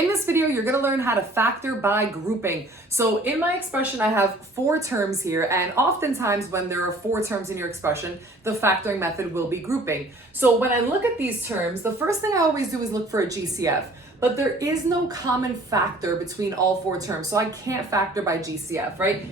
In this video, you're gonna learn how to factor by grouping. So in my expression, I have 4 terms here, and oftentimes when there are 4 terms in your expression, the factoring method will be grouping. So when I look at these terms, the first thing I always do is look for a GCF, but there is no common factor between all 4 terms, so I can't factor by GCF, right?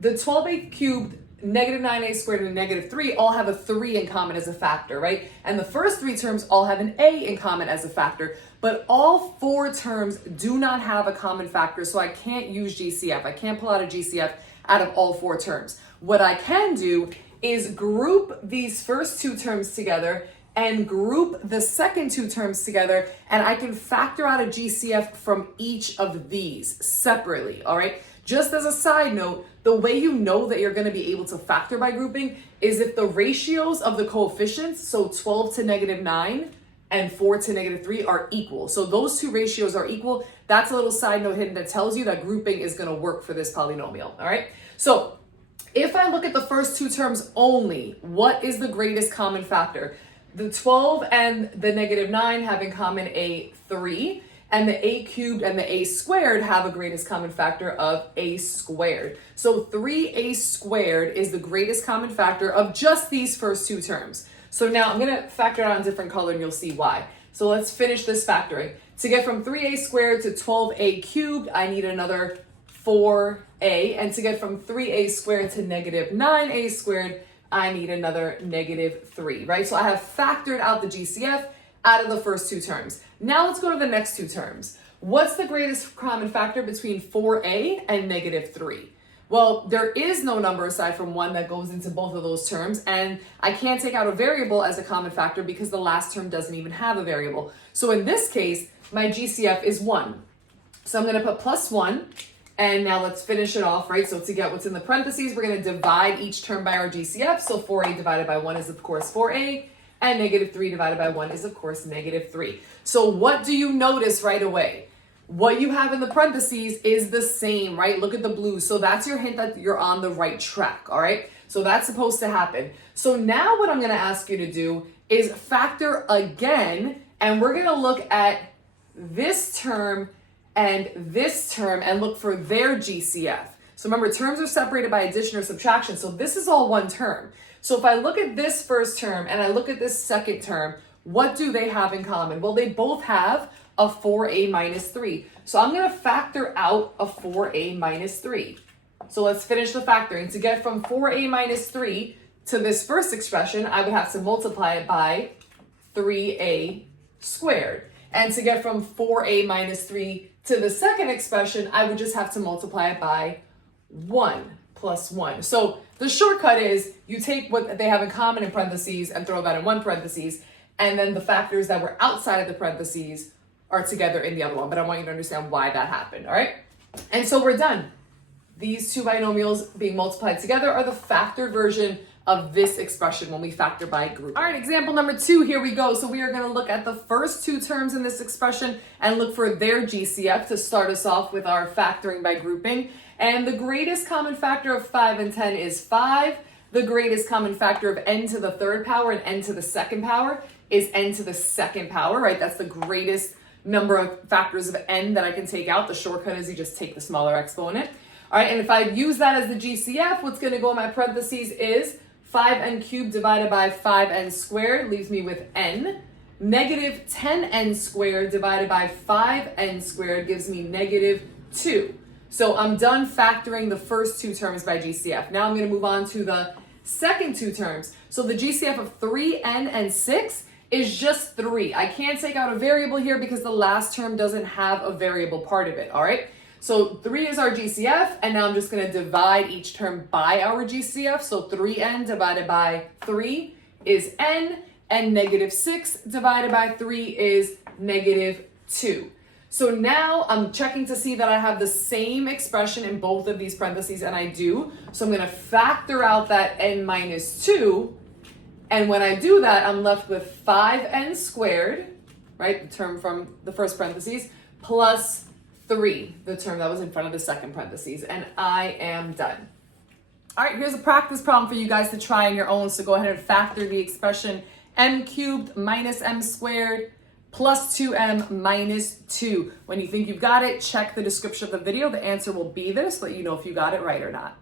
The 12a cubed, negative 9a squared, and negative 3 all have a 3 in common as a factor, right? And the first 3 terms all have an a in common as a factor, but all 4 terms do not have a common factor, so I can't use GCF. I can't pull out a GCF out of all 4 terms. What I can do is group these first 2 terms together and group the second 2 terms together, and I can factor out a GCF from each of these separately, all right? Just as a side note, the way you know that you're gonna be able to factor by grouping is if the ratios of the coefficients, so 12 to negative 9 and 4 to negative 3 are equal. So those 2 ratios are equal. That's a little side note hidden that tells you that grouping is gonna work for this polynomial, all right? So if I look at the first 2 terms only, what is the greatest common factor? The 12 and the negative 9 have in common a 3, and the a cubed and the a squared have a greatest common factor of a squared. So 3a squared is the greatest common factor of just these first 2 terms. So now I'm gonna factor it out in a different color and you'll see why. So let's finish this factoring. To get from 3a squared to 12a cubed, I need another 4a. And to get from 3a squared to negative 9a squared, I need another negative 3, right? So I have factored out the GCF out of the first 2 terms. Now let's go to the next 2 terms. What's the greatest common factor between 4a and negative 3? Well, there is no number aside from 1 that goes into both of those terms, and I can't take out a variable as a common factor because the last term doesn't even have a variable. So in this case, my GCF is 1. So I'm gonna put plus 1, and now let's finish it off, right? So to get what's in the parentheses, we're gonna divide each term by our GCF. So 4a divided by 1 is of course 4a, and negative 3 divided by 1 is of course negative 3. So what do you notice right away? What you have in the parentheses is the same, right? Look at the blue. So that's your hint that you're on the right track, all right? So that's supposed to happen. So now what I'm gonna ask you to do is factor again, and we're gonna look at this term and look for their GCF. So remember, terms are separated by addition or subtraction. So this is all one term. So if I look at this first term and I look at this second term, what do they have in common? Well, they both have a 4a minus 3. So I'm gonna factor out a 4a minus 3. So let's finish the factoring. To get from 4a minus 3 to this first expression, I would have to multiply it by 3a squared. And to get from 4a minus 3 to the second expression, I would just have to multiply it by 1 plus 1. So the shortcut is you take what they have in common in parentheses and throw that in one parentheses, and then the factors that were outside of the parentheses are together in the other one. But I want you to understand why that happened, all right? And so we're done. These 2 binomials being multiplied together are the factored version of this expression when we factor by group. All right, example number 2, here we go. So we are gonna look at the first 2 terms in this expression and look for their GCF to start us off with our factoring by grouping. And the greatest common factor of 5 and 10 is 5. The greatest common factor of n to the 3rd power and n to the 2nd power is n to the 2nd power, right? That's the greatest number of factors of n that I can take out. The shortcut is you just take the smaller exponent. All right, and if I use that as the GCF, what's gonna go in my parentheses is 5n cubed divided by 5n squared leaves me with n. Negative 10n squared divided by 5n squared gives me negative 2. So I'm done factoring the first 2 terms by GCF. Now I'm gonna move on to the second 2 terms. So the GCF of 3n and 6 is just 3. I can't take out a variable here because the last term doesn't have a variable part of it, all right? So 3 is our GCF, and now I'm just gonna divide each term by our GCF. So 3n divided by 3 is n, and negative 6 divided by 3 is negative 2. So now I'm checking to see that I have the same expression in both of these parentheses, and I do. So I'm gonna factor out that n minus 2, and when I do that, I'm left with 5n squared, right, the term from the first parentheses, plus 3, the term that was in front of the second parentheses, and I am done. All right, here's a practice problem for you guys to try on your own. So go ahead and factor the expression m cubed minus m squared plus 2m minus 2. When you think you've got it, check the description of the video. The answer will be there so that you know if you got it right or not.